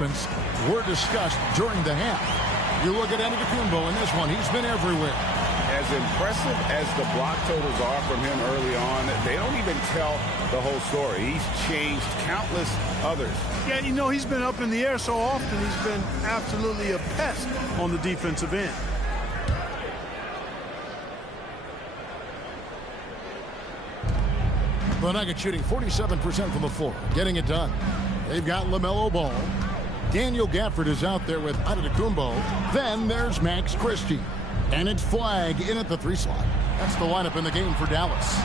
adjustments were discussed during the half. You look at Antetokounmpo in this one. He's been everywhere. As impressive as the block totals are from him early on, they don't even tell the whole story. He's changed countless others. Yeah, you know, he's been up in the air so often, he's been absolutely a pest on the defensive end. The Nuggets shooting 47% from the floor, getting it done. They've got LaMelo Ball. Daniel Gafford is out there with Antetokounmpo. Then there's Max Christie. And it's Flag in at the 3 slot. That's the lineup in the game for Dallas.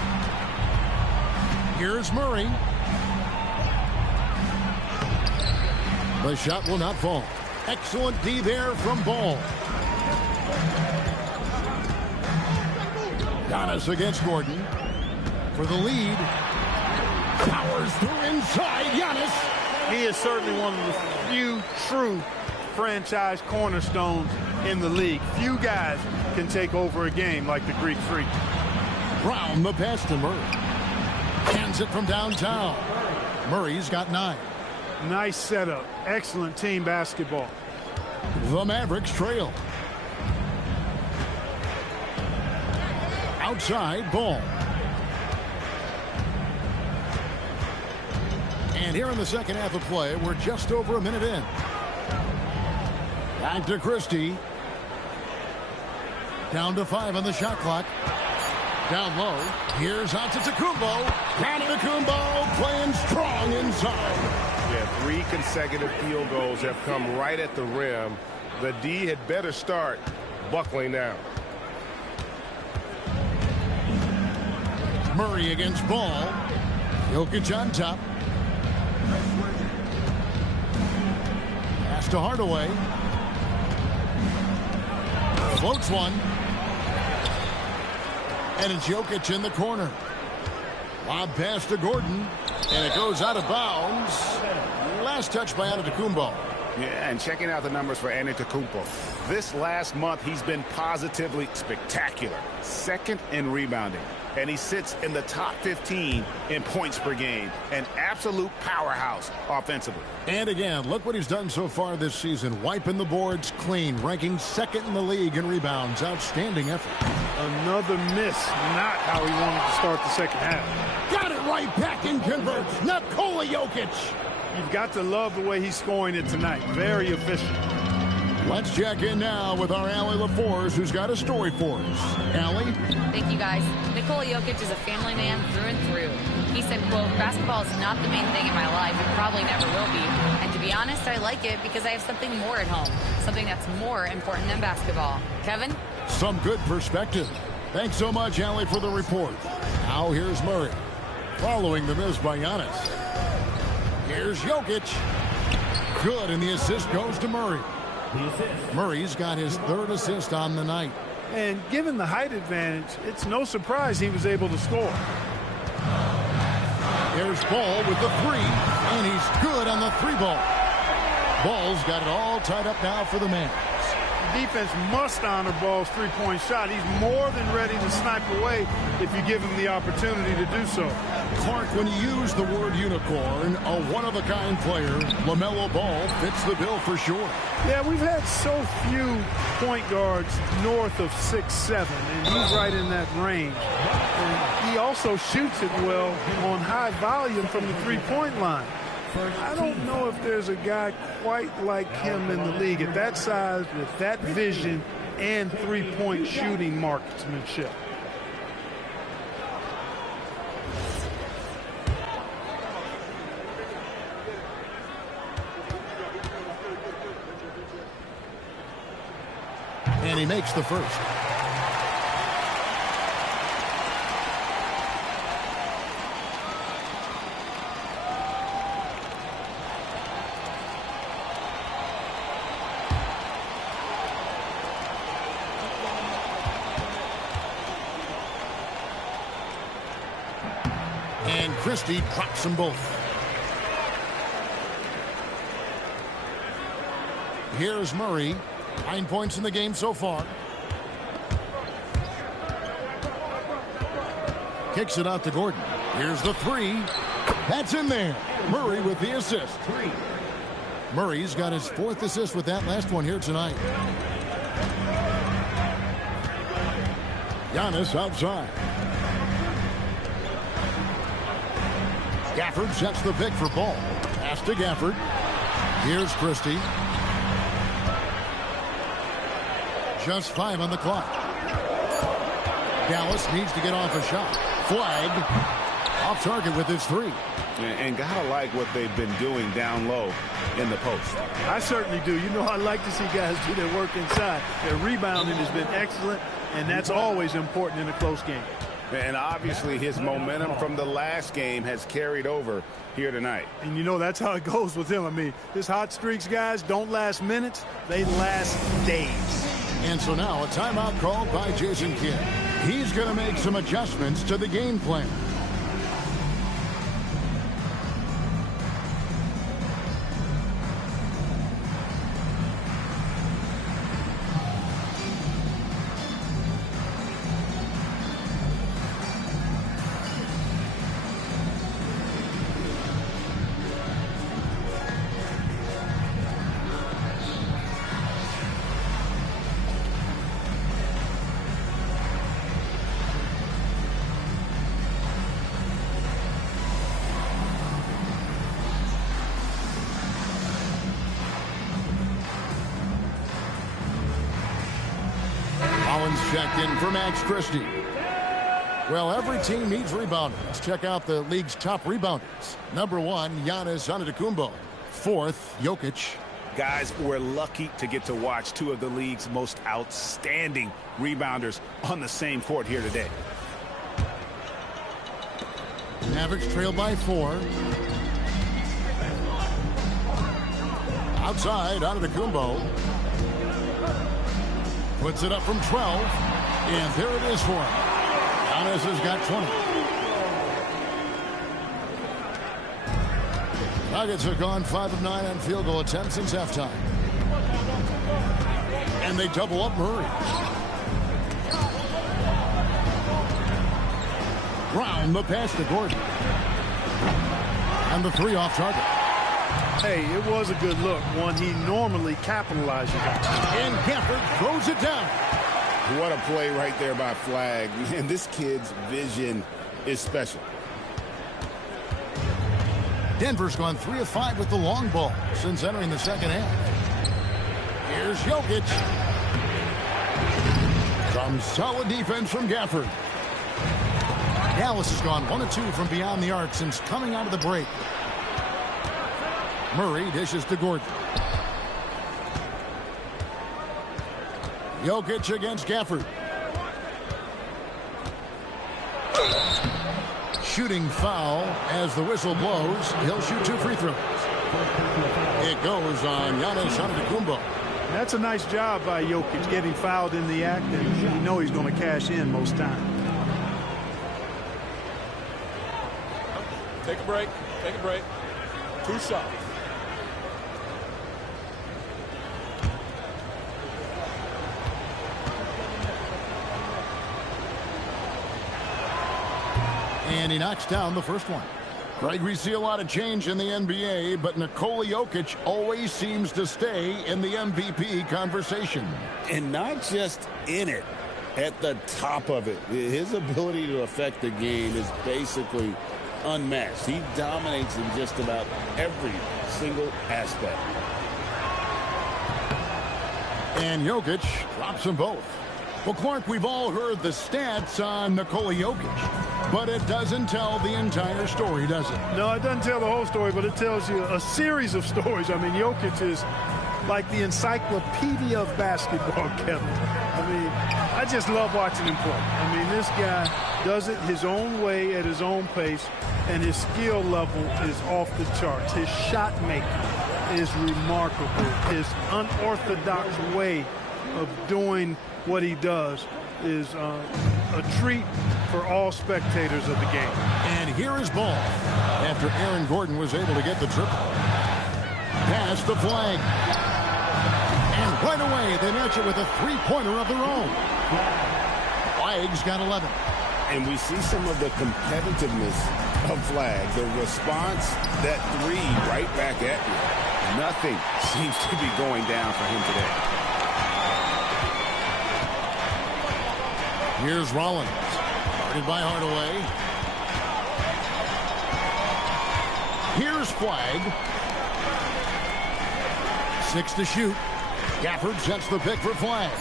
Here's Murray. The shot will not fall. Excellent D there from Ball. Giannis against Gordon. For the lead. Powers through inside. Giannis. He is certainly one of the few true franchise cornerstones in the league. Few guys can take over a game like the Greek Freak. Brown the pass to Murray. Hands it from downtown. Murray's got 9. Nice setup. Excellent team basketball. The Mavericks trail. Outside Ball. And here in the second half of play, we're just over a minute in. Back to Christie. Down to 5 on the shot clock. Down low. Here's Antetokounmpo. Antetokounmpo playing strong inside. Yeah, 3 consecutive field goals have come right at the rim. The D had better start buckling down. Murray against Ball. Jokic on top. Pass to Hardaway. Floats one. And it's Jokic in the corner. Lob pass to Gordon. And it goes out of bounds. Last touch by Antetokounmpo. Yeah, and checking out the numbers for Antetokounmpo. This last month, he's been positively spectacular. Second in rebounding. And he sits in the top 15 in points per game. An absolute powerhouse offensively. And again, look what he's done so far this season. Wiping the boards clean. Ranking second in the league in rebounds. Outstanding effort. Another miss. Not how he wanted to start the second half. Got it right back and converts. Nikola Jokic. You've got to love the way he's scoring it tonight. Very efficient. Let's check in now with our Allie LaForce, who's got a story for us. Allie? Thank you, guys. Nikola Jokic is a family man through and through. He said, quote, basketball is not the main thing in my life. It probably never will be. And to be honest, I like it because I have something more at home. Something that's more important than basketball. Kevin? Some good perspective. Thanks so much, Allie, for the report. Now here's Murray. Following the miss by Giannis. Here's Jokic. Good, and the assist goes to Murray. Murray's got his 3rd assist on the night. And given the height advantage, it's no surprise he was able to score. There's Ball with the 3, and he's good on the 3-ball. Ball's got it all tied up now for the Mavs. The defense must honor Ball's 3-point shot. He's more than ready to snipe away if you give him the opportunity to do so. Clark, when you use the word unicorn, a one-of-a-kind player, LaMelo Ball fits the bill for sure. Yeah, we've had so few point guards north of 6'7", and he's right in that range. And he also shoots it well on high volume from the 3-point line. I don't know if there's a guy quite like him in the league at that size with that vision and 3-point shooting marksmanship. And he makes the first. And Christie drops them both. Here's Murray. 9 points in the game so far. Kicks it out to Gordon. Here's the 3. That's in there. Murray with the assist. Murray's got his 4th assist with that last one here tonight. Giannis outside. Gafford sets the pick for Ball. Pass to Gafford. Here's Christie. Just 5 on the clock. Dallas needs to get off a shot. Flag. Off target with his 3. And gotta like what they've been doing down low in the post. I certainly do. You know, I like to see guys do their work inside. Their rebounding has been excellent, and that's always important in a close game. And obviously his momentum from the last game has carried over here tonight. And you know, that's how it goes with him. I mean, his hot streaks, guys, don't last minutes. They last days. And so now a timeout called by Jason Kidd. He's going to make some adjustments to the game plan. Checked in for Max Christie. Well, every team needs rebounders. Let's check out the league's top rebounders. Number 1, Giannis Antetokounmpo. 4th, Jokic. Guys, we're lucky to get to watch 2 of the league's most outstanding rebounders on the same court here today. Mavericks trail by 4. Outside, Antetokounmpo. Puts it up from 12. And there it is for him. Giannis has got 20. Nuggets have gone 5 of 9 on field goal attempts since halftime. And they double up Murray. Brown the pass to Gordon. And the 3 off target. Hey, it was a good look, one he normally capitalizes on. And Gafford throws it down. What a play right there by Flag. And this kid's vision is special. Denver's gone 3 of 5 with the long ball since entering the second half. Here's Jokic. Some solid defense from Gafford. Dallas has gone 1 of 2 from beyond the arc since coming out of the break. Murray dishes to Gordon. Jokic against Gafford. Shooting foul as the whistle blows. He'll shoot 2 free throws. It goes on Giannis Antetokounmpo. That's a nice job by Jokic, getting fouled in the act, and you know he's going to cash in most times. Take a break. Take a break. 2 shots. And he knocks down the first one. Greg, we see a lot of change in the NBA, but Nikola Jokic always seems to stay in the MVP conversation. And not just in it, at the top of it. His ability to affect the game is basically unmatched. He dominates in just about every single aspect. And Jokic drops them both. Well, Clark, we've all heard the stats on Nikola Jokic, but it doesn't tell the entire story, does it? No, it doesn't tell the whole story, but it tells you a series of stories. I mean, Jokic is like the encyclopedia of basketball, Kevin. I mean, I just love watching him play. I mean, this guy does it his own way at his own pace, and his skill level is off the charts. His shot making is remarkable. His unorthodox way of doing what he does is a treat for all spectators of the game. And here is Ball after Aaron Gordon was able to get the triple. Pass the Flag. And right away they match it with a three-pointer of their own. Flag's got 11. And we see some of the competitiveness of Flag. The response, that 3 right back at you. Nothing seems to be going down for him today. Here's Rollins. Guarded by Hardaway. Here's Flagg. 6 to shoot. Gafford sets the pick for Flagg.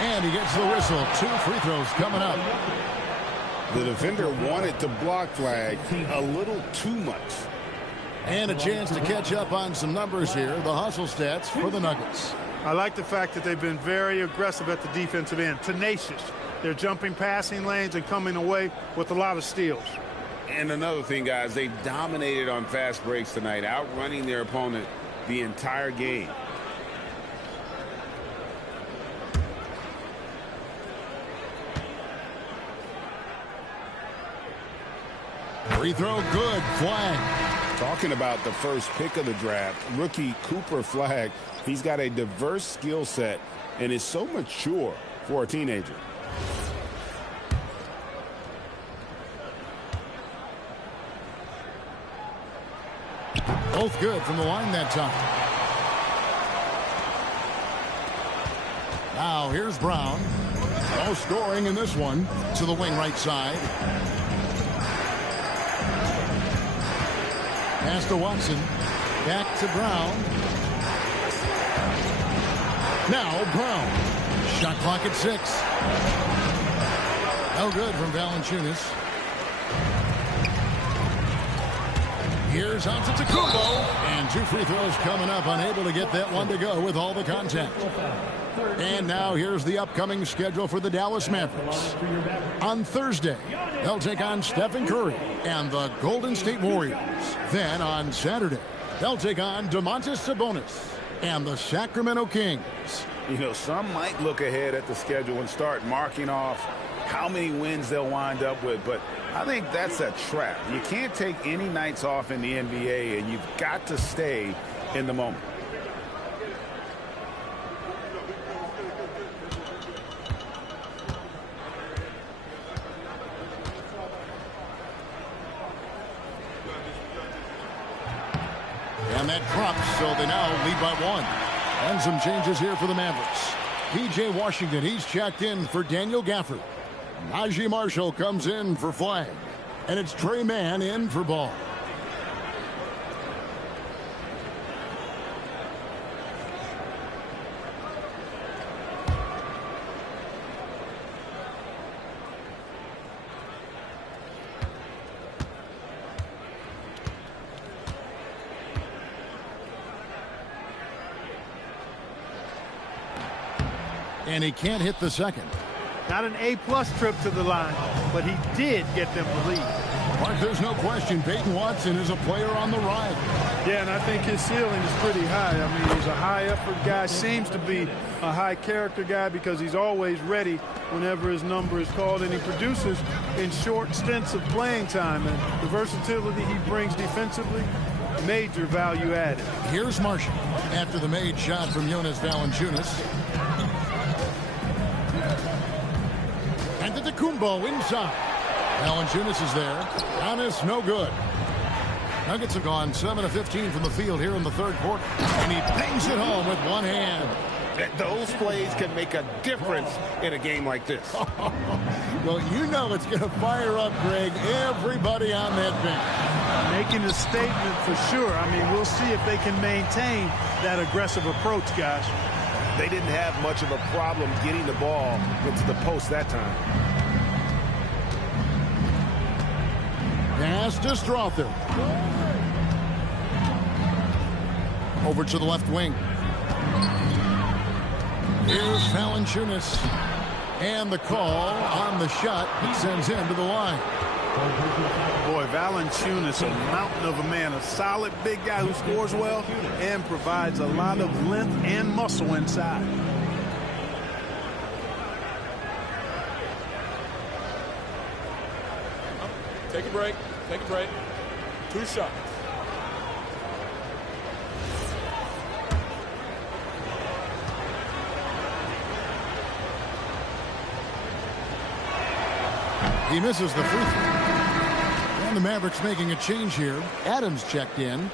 And he gets the whistle. 2 free throws coming up. The defender wanted to block Flagg a little too much. And a chance to catch up on some numbers here. The hustle stats for the Nuggets. I like the fact that they've been very aggressive at the defensive end. Tenacious. They're jumping passing lanes and coming away with a lot of steals. And another thing, guys, they've dominated on fast breaks tonight, outrunning their opponent the entire game. Free throw good. Flagg. Talking about the first pick of the draft, rookie Cooper Flagg. He's got a diverse skill set and is so mature for a teenager. Both good from the line that time. Now here's Brown. No scoring in this one. To the wing right side. Pass to Watson. Back to Brown. Now Brown. Shot clock at 6. No good from Valanciunas. Here's Antetokounmpo. And 2 free throws coming up. Unable to get that one to go with all the contact. And now here's the upcoming schedule for the Dallas Mavericks. On Thursday, they'll take on Stephen Curry and the Golden State Warriors. Then on Saturday, they'll take on Domantas Sabonis and the Sacramento Kings. You know, some might look ahead at the schedule and start marking off how many wins they'll wind up with, but I think that's a trap. You can't take any nights off in the NBA, and you've got to stay in the moment. And that drops, so they now lead by 1. And some changes here for the Mavericks. P.J. Washington, he's checked in for Daniel Gafford. Najee Marshall comes in for Flagg. And it's Trey Mann in for Ball. And he can't hit the second. Not an A-plus trip to the line, but he did get them the lead. Mark, there's no question Peyton Watson is a player on the rise. Yeah, and I think his ceiling is pretty high. I mean, he's a high-effort guy, seems to be a high-character guy because he's always ready whenever his number is called, and he produces in short stints of playing time. And the versatility he brings defensively, major value added. Here's Marshall after the made shot from Jonas Valanciunas. Antetokounmpo inside. Valanciunas is there. Giannis no good. Nuggets have gone 7 of 15 from the field here in the third quarter. And he bangs it home with one hand. Those plays can make a difference in a game like this. Well, you know it's going to fire up, Greg, everybody on that bench. Making a statement for sure. I mean, we'll see if they can maintain that aggressive approach, guys. They didn't have much of a problem getting the ball into the post that time. Pass to Strother. Over to the left wing. Here's Valanciunas. And the call on the shot that sends him to the line. Boy, Valanciunas, a mountain of a man, a solid big guy who scores well and provides a lot of length and muscle inside. Take a break. Take a break. 2 shots. He misses the free throw. And the Mavericks making a change here. Adams checked in.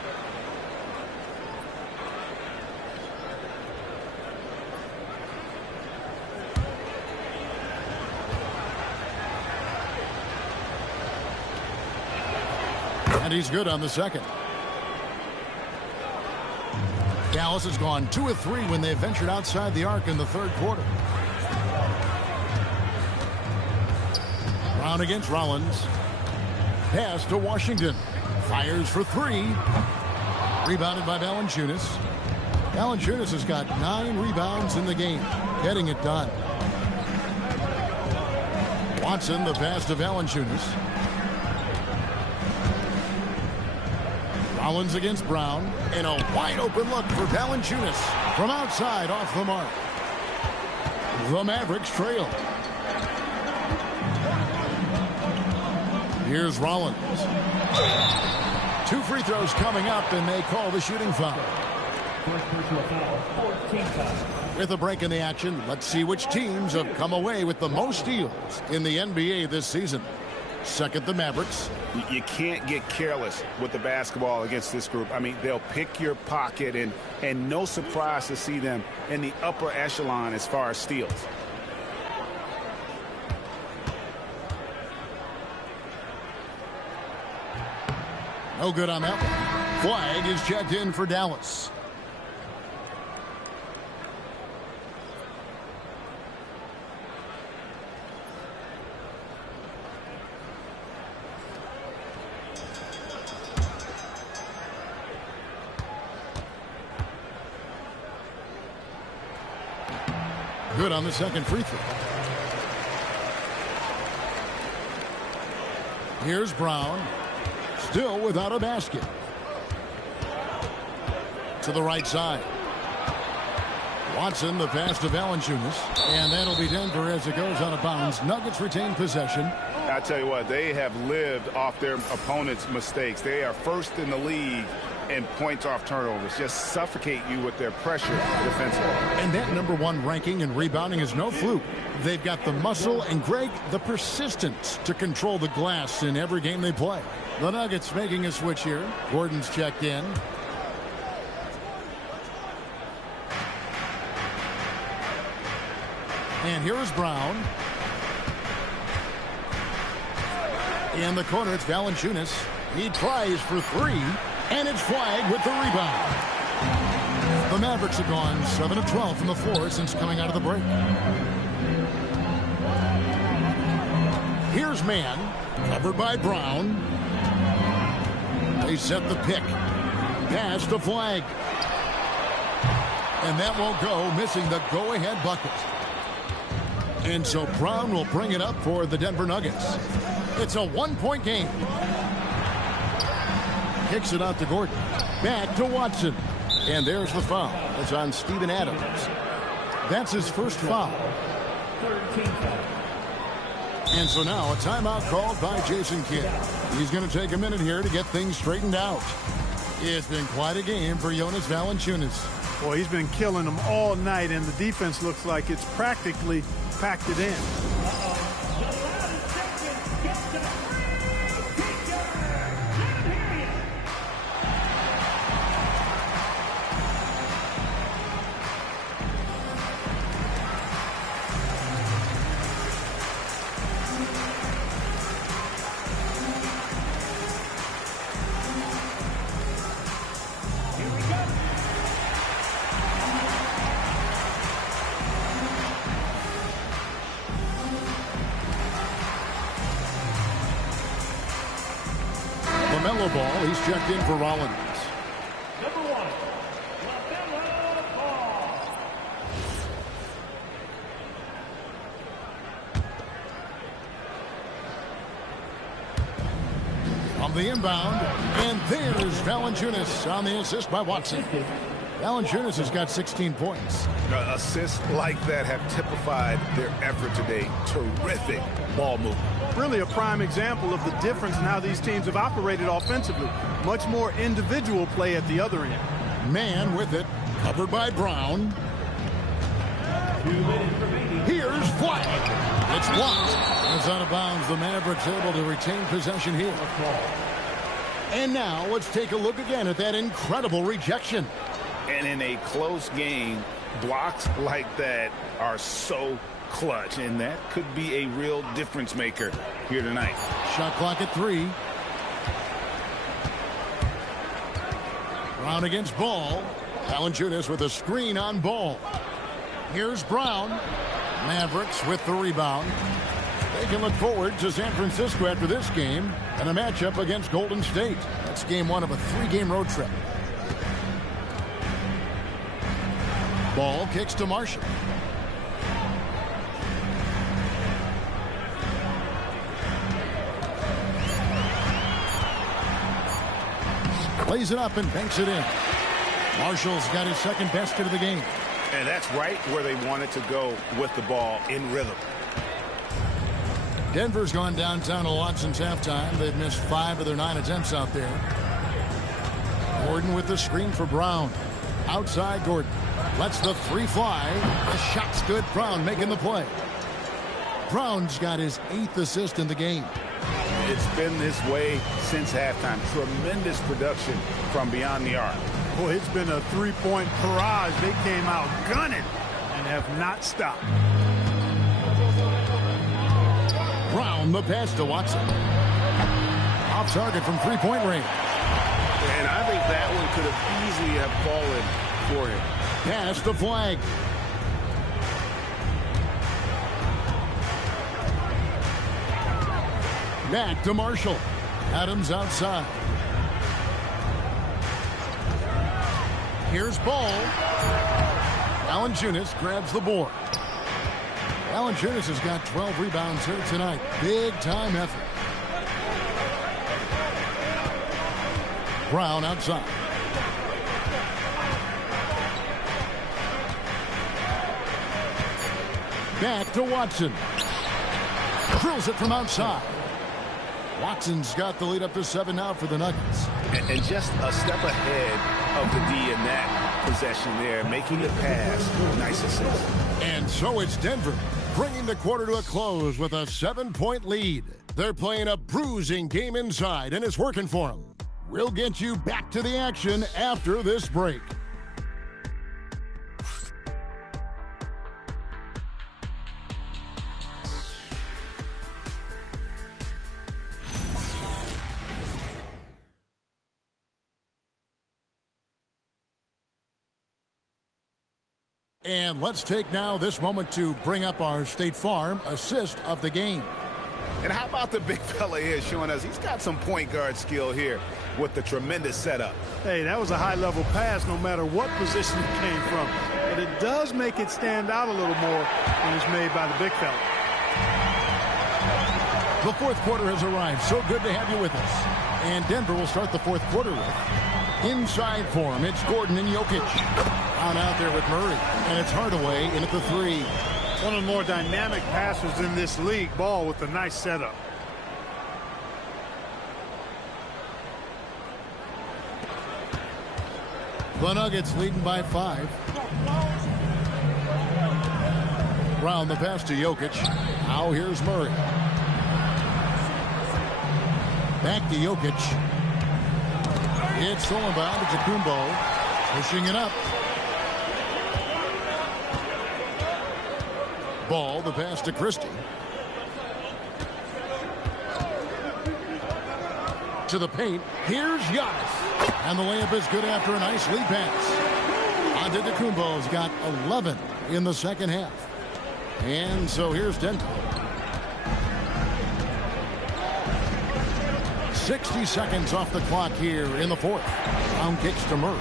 And he's good on the second. Dallas has gone 2 of 3 when they ventured outside the arc in the third quarter. Brown against Rollins. Pass to Washington. Fires for 3. Rebounded by Valanciunas. Valanciunas has got 9 rebounds in the game. Getting it done. Watson, the pass to Valanciunas. Rollins against Brown. And a wide open look for Valanciunas. From outside off the mark. The Mavericks trail. Here's Rollins. 2 free throws coming up, and they call the shooting foul. With a break in the action, let's see which teams have come away with the most steals in the NBA this season. Second, the Mavericks. You can't get careless with the basketball against this group. I mean, they'll pick your pocket, and no surprise to see them in the upper echelon as far as steals. No good on that one. Flag is checked in for Dallas. Good on the second free throw. Here's Brown. Still without a basket. To the right side. Watson, the pass to Valanciunas. And that'll be Denver as it goes out of bounds. Nuggets retain possession. I tell you what, they have lived off their opponent's mistakes. They are first in the league in points off turnovers. Just suffocate you with their pressure defensively. And that #1 ranking and rebounding is no fluke. They've got the muscle and, Greg, the persistence to control the glass in every game they play. The Nuggets making a switch here. Gordon's checked in. And here is Brown. In the corner, it's Valanciunas. He tries for 3, and it's flagged with the rebound. The Mavericks have gone 7 of 12 from the floor since coming out of the break. Here's man, covered by Brown. They set the pick. Pass to Flag. And that won't go, missing the go-ahead bucket. And so Brown will bring it up for the Denver Nuggets. It's a 1-point game. Kicks it out to Gordon. Back to Watson. And there's the foul. It's on Steven Adams. That's his first foul. And so now a timeout called by Jason Kidd. He's going to take a minute here to get things straightened out. It's been quite a game for Jonas Valanciunas. Boy, he's been killing them all night, and the defense looks like it's practically packed it in. LaMelo Ball, he's checked in for Rollins. #1, LaMelo Ball. On the inbound, and there's Valanciunas on the assist by Watson. Valanciunas has got 16 points. Assists like that have typified their effort today. Terrific ball movement. Really a prime example of the difference in how these teams have operated offensively. Much more individual play at the other end. Man with it, covered by Brown. 2 minutes remaining. Here's Flag. It's blocked. It's out of bounds. The Mavericks able to retain possession here. And now let's take a look again at that incredible rejection. And in a close game, blocks like that are so clutch, and that could be a real difference maker here tonight. Shot clock at 3. Brown against Ball. Valanciunas with a screen on Ball. Here's Brown. Mavericks with the rebound. They can look forward to San Francisco after this game and a matchup against Golden State. That's game one of a 3-game road trip. Ball kicks to Marshall. Plays it up and banks it in. Marshall's got his second basket of the game. And that's right where they wanted to go with the ball, in rhythm. Denver's gone downtown to Watson's halftime. They've missed 5 of their 9 attempts out there. Gordon with the screen for Brown. Outside Gordon. Lets the 3 fly. The shot's good. Brown making the play. Brown's got his 8th assist in the game. It's been this way since halftime. Tremendous production from beyond the arc. Boy, it's been a 3-point barrage. They came out gunning and have not stopped. Brown, the pass to Watson. Off target from 3-point range. And I think that one could have easily have fallen for him. Pass the flag. Back to Marshall. Adams outside. Here's Ball. Valanciunas grabs the board. Valanciunas has got 12 rebounds here tonight. Big time effort. Brown outside. Back to Watson. Drills it from outside. Watson's got the lead up to 7 now for the Nuggets. And just a step ahead of the D in that possession there, making the pass. Nice assist. And so it's Denver, bringing the quarter to a close with a 7-point lead. They're playing a bruising game inside, and it's working for them. We'll get you back to the action after this break. And let's take now this moment to bring up our State Farm assist of the game. And how about the big fella here showing us he's got some point guard skill here with the tremendous setup. Hey, that was a high-level pass no matter what position it came from. But it does make it stand out a little more when it's made by the big fella. The fourth quarter has arrived. So good to have you with us. And Denver will start the fourth quarter with inside form. It's Gordon and Jokic. On out there with Murray. And it's Hardaway in at the 3. One of the more dynamic passers in this league. Ball with a nice setup. The Nuggets leading by 5. Brown the pass to Jokic. Now here's Murray. Back to Jokic. It's stolen by Antetokounmpo. Pushing it up. Ball, the pass to Christie. To the paint. Here's Giannis. And the layup is good after a nice lead pass. Antetokounmpo's got 11 in the second half. And so here's Denver. 60 seconds off the clock here in the fourth. Brown kicks to Murray.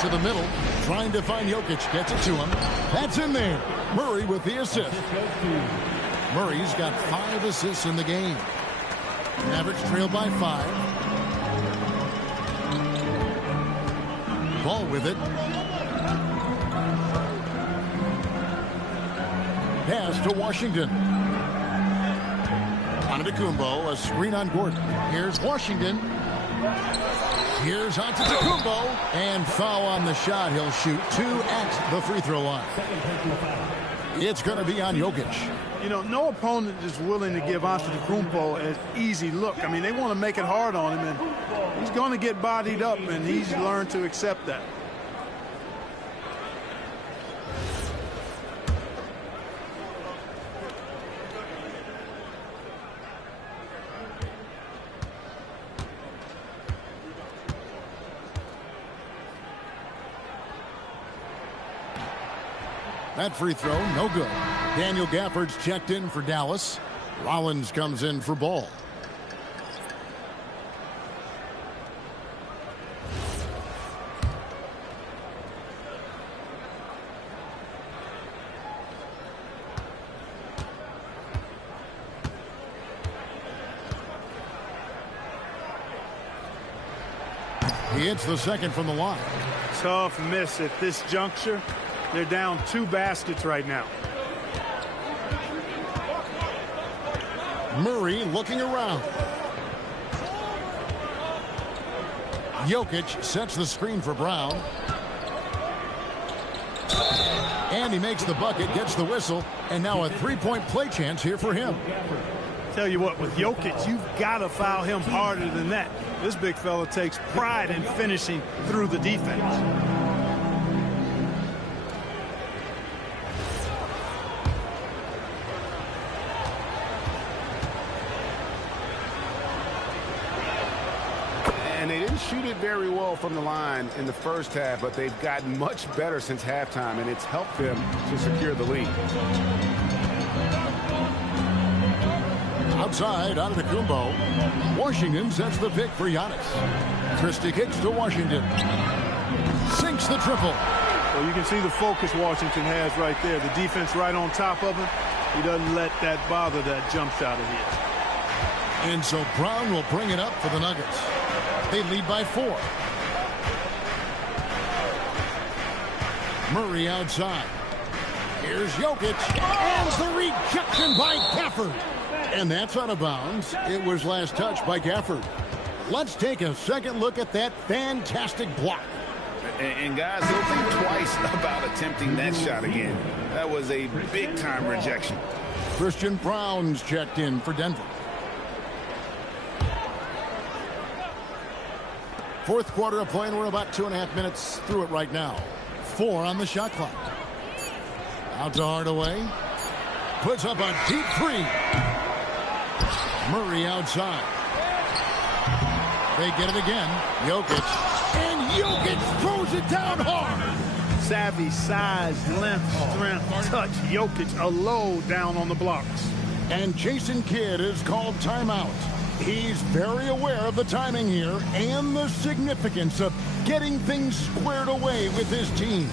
To the middle, trying to find Jokic, gets it to him. That's in there. Murray with the assist. Murray's got 5 assists in the game. Mavericks trail by 5. Ball with it. Pass to Washington. Antetokounmpo, a screen on Gordon. Here's Washington. Here's Antetokounmpo, and foul on the shot. He'll shoot 2 at the free throw line. It's going to be on Jokic. You know, no opponent is willing to give Antetokounmpo an easy look. I mean, they want to make it hard on him, and he's going to get bodied up, and he's learned to accept that. That free throw, no good. Daniel Gafford's checked in for Dallas. Rollins comes in for Ball. He hits the second from the line. Tough miss at this juncture. They're down 2 baskets right now. Murray looking around. Jokic sets the screen for Brown. And he makes the bucket, gets the whistle, and now a three-point play chance here for him. Tell you what, with Jokic, you've got to foul him harder than that. This big fella takes pride in finishing through the defense. And they didn't shoot it very well from the line in the first half, but they've gotten much better since halftime, and it's helped them to secure the lead. Outside, Antetokounmpo. Washington sets the pick for Giannis. Christie kicks to Washington. Sinks the triple. Well, you can see the focus Washington has right there. The defense right on top of him. He doesn't let that bother that jump shot of his. And so Brown will bring it up for the Nuggets. They lead by 4. Murray outside. Here's Jokic. And the rejection by Gafford. And that's out of bounds. It was last touched by Gafford. Let's take a second look at that fantastic block. And guys, they'll think twice about attempting that shot again. That was a big-time rejection. Christian Brown's checked in for Denver. Fourth quarter of play, and we're about 2.5 minutes through it right now. 4 on the shot clock. Out to Hardaway. Puts up a deep 3. Murray outside. They get it again. Jokic. And Jokic throws it down hard. Savvy, size, length, strength, touch. Jokic a low down on the blocks. And Jason Kidd is called timeout. He's very aware of the timing here and the significance of getting things squared away with his team.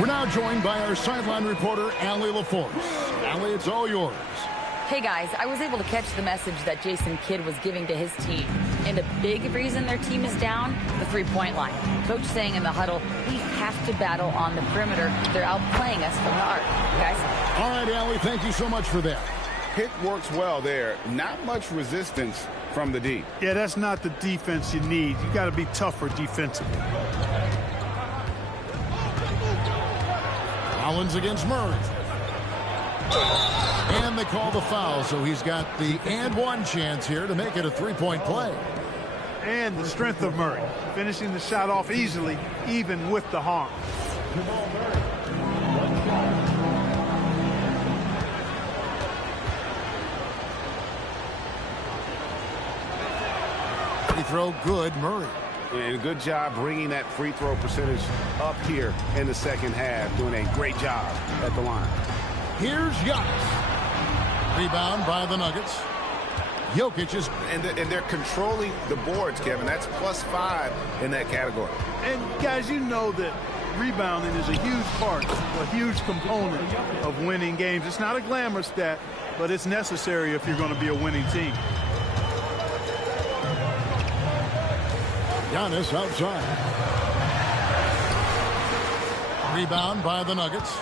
We're now joined by our sideline reporter, Allie LaForce. Allie, it's all yours. Hey guys, I was able to catch the message that Jason Kidd was giving to his team. And the big reason their team is down, the three-point line. Coach saying in the huddle, we have to battle on the perimeter. They're outplaying us from the arc. Guys? All right, Allie, thank you so much for that. Pick works well there. Not much resistance from the D. Yeah, that's not the defense you need. You got to be tougher defensively. Rollins against Murray. And they call the foul, so he's got the and one chance here to make it a three-point play. And the strength of Murray, finishing the shot off easily, even with the harm. Free throw good, Murray. And good job bringing that free throw percentage up here in the second half. Doing a great job at the line. Here's Giannis. Rebound by the Nuggets. Jokic is... And they're controlling the boards, Kevin. That's +5 in that category. And, guys, you know that rebounding is a huge part, a huge component of winning games. It's not a glamour stat, but it's necessary if you're going to be a winning team. Giannis outside. Rebound by the Nuggets.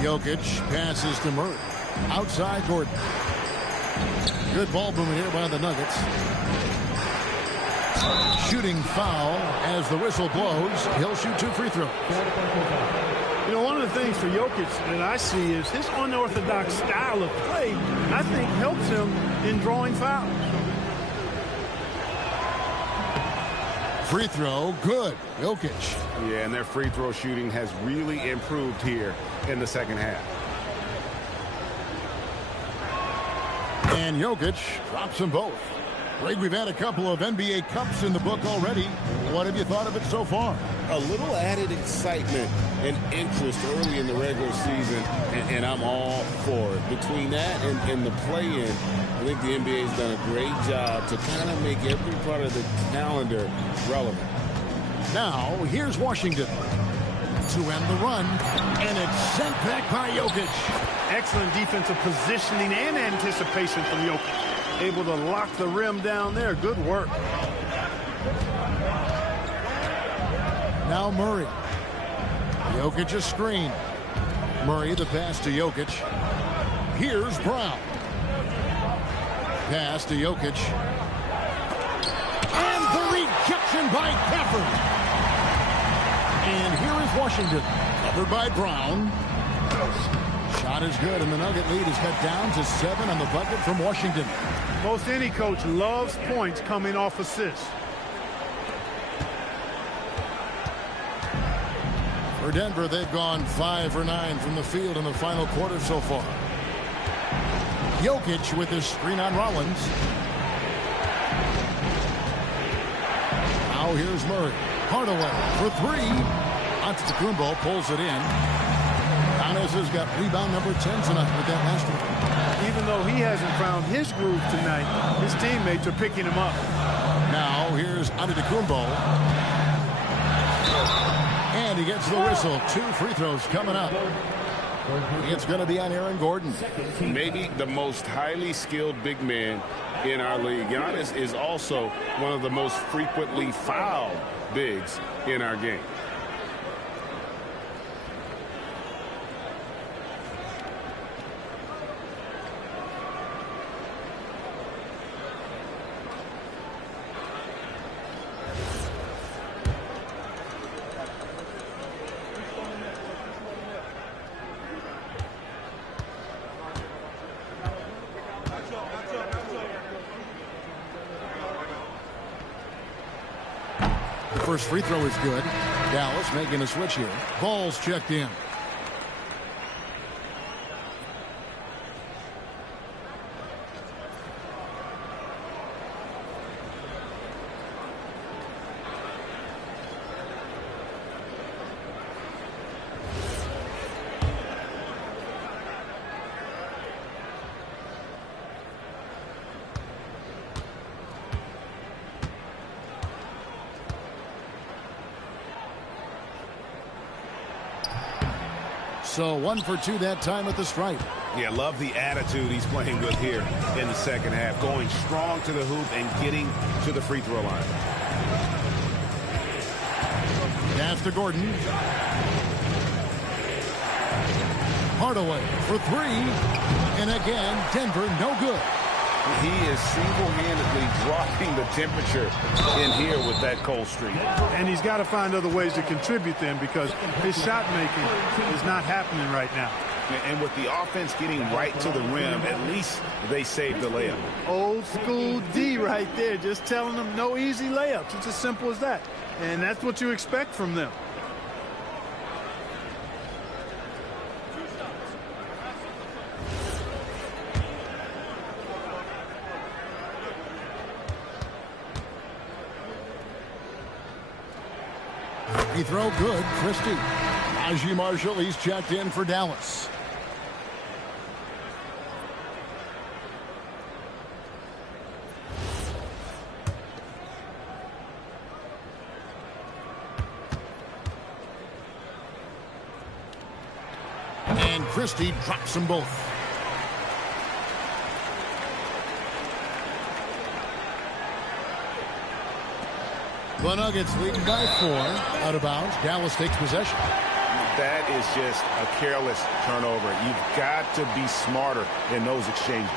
Jokic passes to Murray. Outside Gordon. Good ball movement here by the Nuggets. Shooting foul as the whistle blows. He'll shoot 2 free throws. You know, one of the things for Jokic that I see is his unorthodox style of play, I think, helps him in drawing fouls. Free throw, good. Jokic. Yeah, and their free throw shooting has really improved here in the second half. And Jokic drops them both. Greg, we've had a couple of NBA Cups in the book already. What have you thought of it so far? A little added excitement and interest early in the regular season, and I'm all for it. Between that and the play-in, I think the NBA has done a great job to kind of make every part of the calendar relevant. Now, here's Washington to end the run, and it's sent back by Jokic. Excellent defensive positioning and anticipation from Jokic. Able to lock the rim down there. Good work. Now Murray. Jokic a screen. Murray the pass to Jokic. Here's Brown. Pass to Jokic. And the rejection by Gafford. And here is Washington. Covered by Brown. Shot is good, and the Nugget lead is cut down to 7 on the bucket from Washington. Most any coach loves points coming off assists. For Denver, they've gone 5 for 9 from the field in the final quarter so far. Jokic with his screen on Rollins. Now here's Murray. Hardaway for 3. Antetokounmpo pulls it in. Giannis has got rebound number 10 tonight with that last one. Even though he hasn't found his groove tonight, his teammates are picking him up. Now here's Antetokounmpo. And he gets the whistle. 2 free throws coming up. It's going to be on Aaron Gordon. Maybe the most highly skilled big man in our league. Giannis is also one of the most frequently fouled bigs in our game. First free throw is good. Dallas making a switch here. Ball's checked in. So 1 for 2 that time at the stripe. Yeah, love the attitude he's playing with here in the second half. Going strong to the hoop and getting to the free throw line. Pass to Gordon. Hardaway for 3. And again, Denver no good. He is single-handedly dropping the temperature in here with that cold streak. And he's got to find other ways to contribute then, because his shot making is not happening right now. And with the offense getting right to the rim, at least they saved the layup. Old school D right there, just telling them no easy layups. It's as simple as that. And that's what you expect from them. Free throw good. Christie. Najee Marshall, he's checked in for Dallas. And Christie drops them both. The Nuggets leading by 4. Out of bounds. Dallas takes possession. That is just a careless turnover. You've got to be smarter in those exchanges.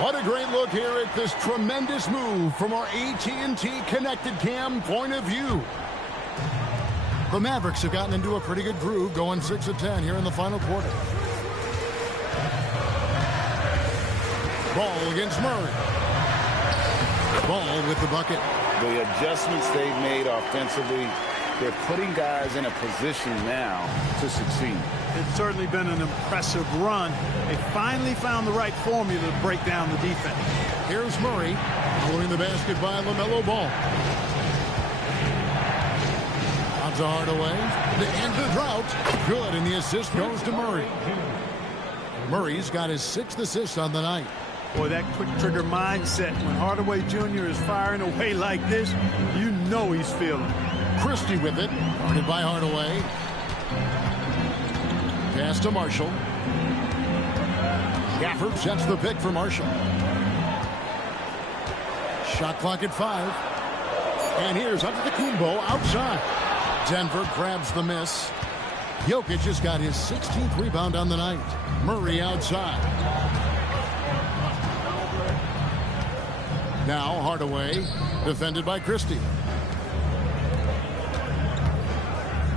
What a great look here at this tremendous move from our AT&T Connected Cam point of view. The Mavericks have gotten into a pretty good groove, going 6 of 10 here in the final quarter. Ball against Murray. Ball with the bucket. The adjustments they've made offensively, they're putting guys in a position now to succeed. It's certainly been an impressive run. They finally found the right formula to break down the defense. Here's Murray, following the basket by LaMelo Ball. On to Hardaway. The end of the drought. Good, and the assist goes to Murray. Murray's got his 6th assist on the night. Boy, that quick trigger mindset when Hardaway Jr. is firing away like this, you know he's feeling it. Christie with it. Guarded by Hardaway. Pass to Marshall. Gafford sets the pick for Marshall. Shot clock at 5. And here's Antetokounmpo outside. Denver grabs the miss. Jokic has got his 16th rebound on the night. Murray outside. Now Hardaway, defended by Christie.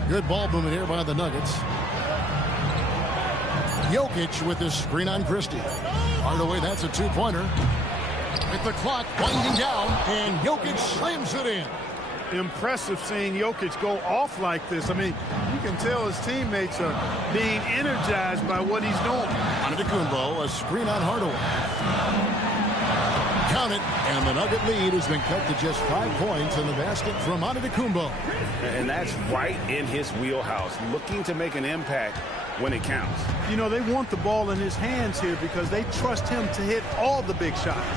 Good ball movement here by the Nuggets. Jokic with his screen on Christie. Hardaway, that's a 2-pointer. With the clock winding down, and Jokic slams it in. Impressive seeing Jokic go off like this. I mean, you can tell his teammates are being energized by what he's doing. Antetokounmpo, a screen on Hardaway. Count it, and the Nugget lead has been cut to just 5 points in the basket from Antetokounmpo. And that's right in his wheelhouse, looking to make an impact when it counts. You know, they want the ball in his hands here because they trust him to hit all the big shots.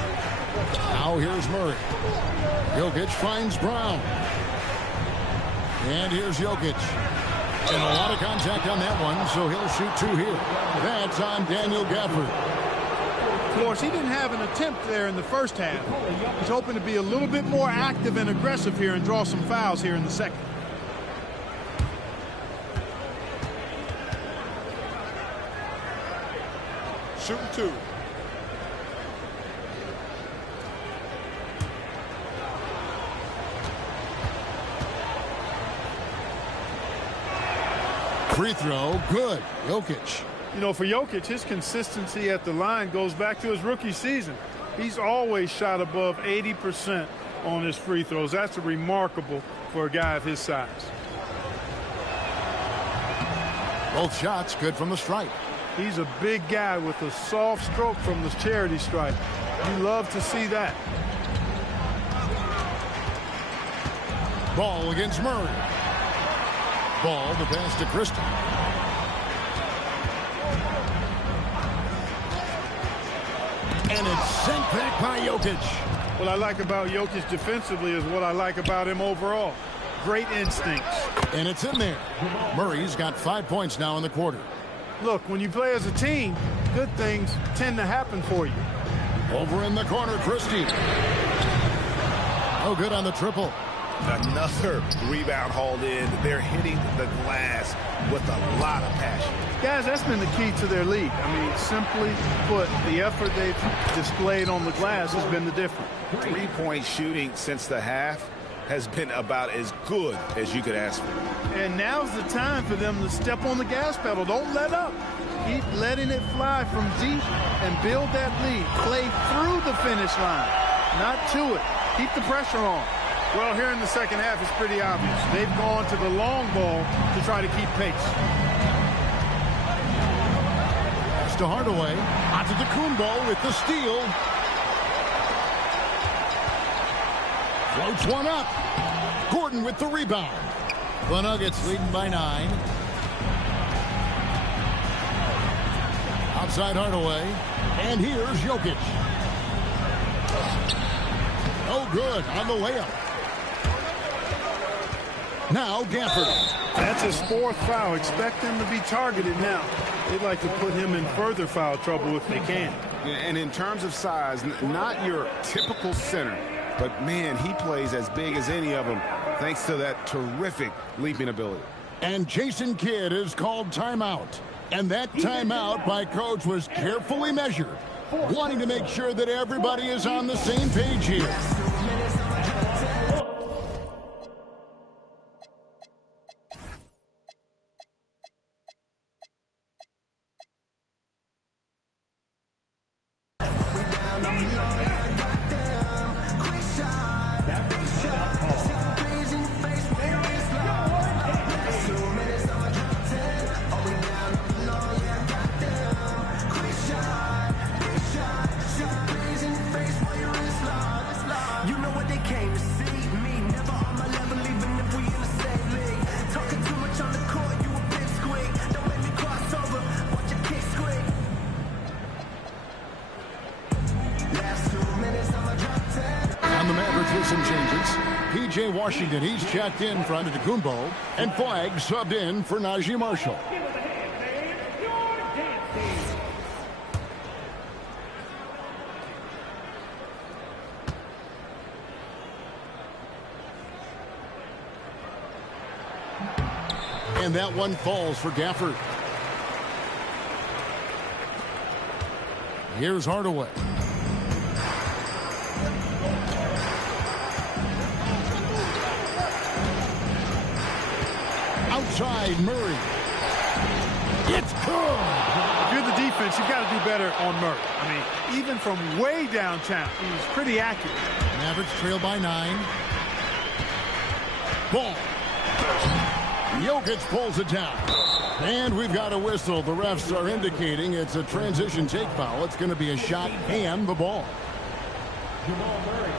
Now here's Murray. Jokic finds Brown. And here's Jokic. And a lot of contact on that one, so he'll shoot 2 here. That's on Daniel Gafford. Of course, he didn't have an attempt there in the first half. He's hoping to be a little bit more active and aggressive here and draw some fouls here in the second. Shooting 2. Free throw, good. Jokic. You know, for Jokic, his consistency at the line goes back to his rookie season. He's always shot above 80% on his free throws. That's remarkable for a guy of his size. Both shots good from the stripe. He's a big guy with a soft stroke from the charity stripe. You love to see that. Ball against Murray. Ball, the pass to Christie. And it's sent back by Jokic. What I like about Jokic defensively is what I like about him overall. Great instincts. And it's in there. Murray's got 5 points now in the quarter. Look, when you play as a team, good things tend to happen for you. Over in the corner, Christie. Oh, good on the triple. Another rebound hauled in. They're hitting the glass with a lot of passion. Guys, that's been the key to their lead. I mean, simply put, the effort they've displayed on the glass has been the difference. 3-point shooting since the half has been about as good as you could ask for. And now's the time for them to step on the gas pedal. Don't let up. Keep letting it fly from deep and build that lead. Play through the finish line, not to it. Keep the pressure on. Well, here in the second half, it's pretty obvious. They've gone to the long ball to try to keep pace. Pass to Hardaway. Antetokounmpo with the steal. Floats one up. Gordon with the rebound. The Nuggets leading by 9. Outside Hardaway. And here's Jokic. Oh, good on the layup. Now Gafford. That's his 4th foul. Expect him to be targeted now. They'd like to put him in further foul trouble if they can. And in terms of size, not your typical center, but man, he plays as big as any of them thanks to that terrific leaping ability. And Jason Kidd is called timeout. And that timeout by coach was carefully measured, wanting to make sure that everybody is on the same page here. Some changes. P.J. Washington, he's checked in for Antetokounmpo, and Flag subbed in for Najee Marshall. And that one falls for Gafford. Here's Hardaway. Outside Murray. It's good. If you're the defense, you've got to do better on Murray. I mean, even from way downtown, he was pretty accurate. Mavericks trail by 9. Ball. Jokic pulls it down. And we've got a whistle. The refs are indicating it's a transition take foul. It's going to be a shot and the ball. Jamal Murray,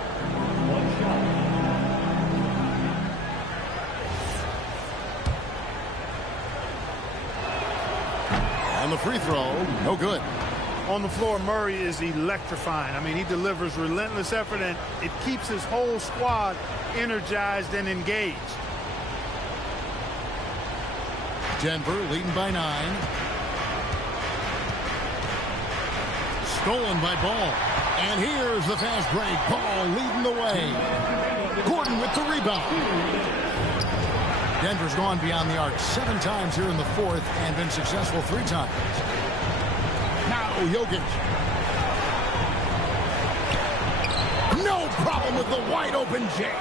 one shot. And the free throw, no good. On the floor, Murray is electrifying. I mean, he delivers relentless effort, and it keeps his whole squad energized and engaged. Denver leading by 9. Stolen by Ball. And here's the fast break. Ball leading the way. Gordon with the rebound. Denver's gone beyond the arc 7 times here in the 4th and been successful 3 times. Now Jokic. No problem with the wide open J.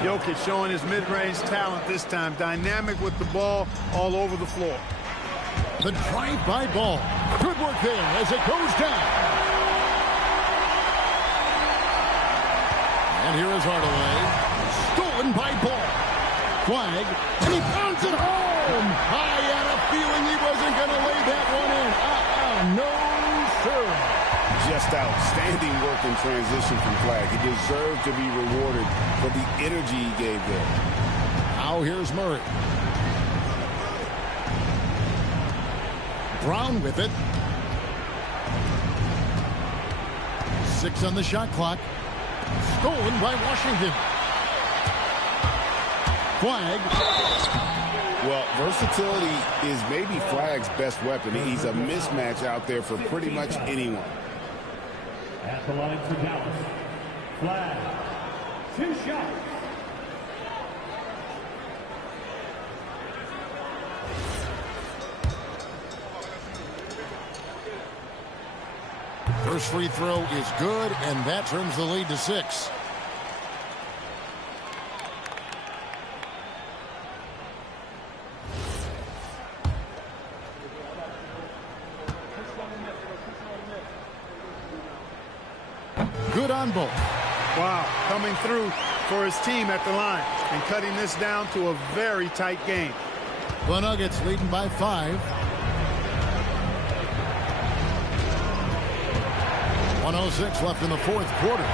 Jokic showing his mid-range talent this time. Dynamic with the ball all over the floor. The drive by Ball. Good work there as it goes down. And here is Hardaway. Stolen by Ball. Flag, and he pounds it home. I had a feeling he wasn't going to lay that one in. No, sir. Just outstanding work in transition from Flag. He deserved to be rewarded for the energy he gave there. Now here's Murray. Brown with it. 6 on the shot clock. Stolen by Washington. Flag. Well, versatility is maybe Flag's best weapon. He's a mismatch out there for pretty much anyone. At the line for Dallas, Flag, 2 shots. First free throw is good, and that turns the lead to 6. Good on both. Wow, coming through for his team at the line and cutting this down to a very tight game. The Nuggets leading by 5. 1:06 left in the 4th quarter.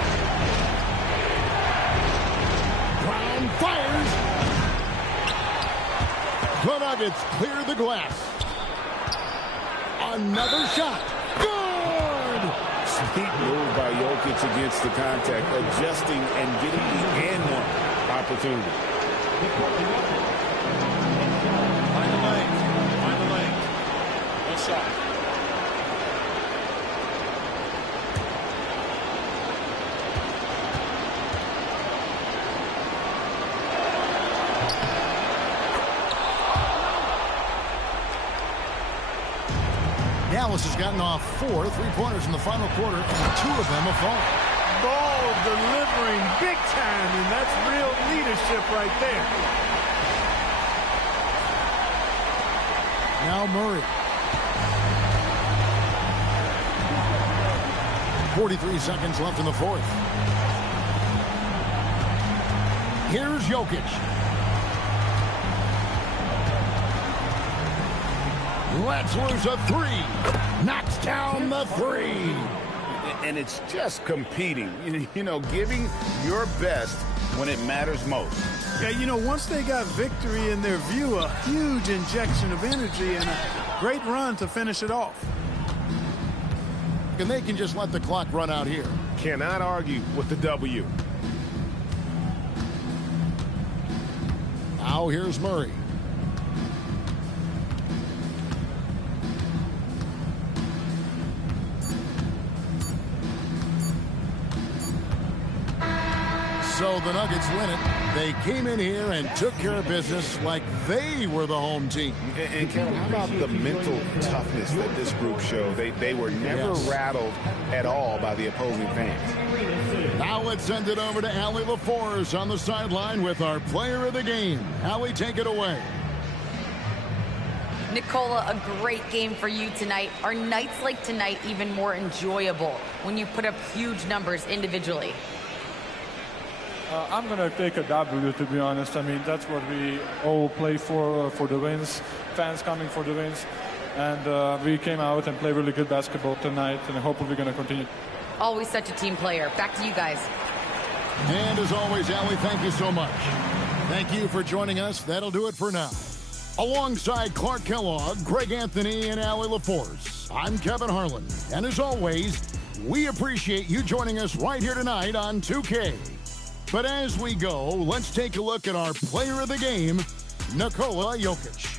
Brown fires. The Nuggets clear the glass. Another shot. Good! Sweet move by Jokic against the contact, adjusting and getting the and one opportunity. Find the lane. Find the lane. No shot. Dallas has gotten off 4 3-pointers in the final quarter, and 2 of them have fallen. Ball delivering big time, and that's real leadership right there. Now Murray. 43 seconds left in the fourth. Here's Jokic. Lets loose a 3. Knocks down the 3. And it's just competing, you know, giving your best when it matters most. Yeah, you know, once they got victory in their view, a huge injection of energy and a great run to finish it off. And they can just let the clock run out here. Cannot argue with the W. Now here's Murray. So the Nuggets win it. They came in here and took care of business like they were the home team. And Kevin, how about the mental toughness that this group showed? They were never rattled at all by the opposing fans. Now let's send it over to Allie LaForce on the sideline with our player of the game. Allie, take it away. Nicola, a great game for you tonight. Are nights like tonight even more enjoyable when you put up huge numbers individually? I'm going to take a W, to be honest. I mean, that's what we all play for the wins. Fans coming for the wins. And we came out and played really good basketball tonight, and hopefully we're going to continue. Always such a team player. Back to you guys. And as always, Allie, thank you so much. Thank you for joining us. That'll do it for now. Alongside Clark Kellogg, Greg Anthony, and Allie LaForce, I'm Kevin Harlan. And as always, we appreciate you joining us right here tonight on 2K. But as we go, let's take a look at our player of the game, Nikola Jokic.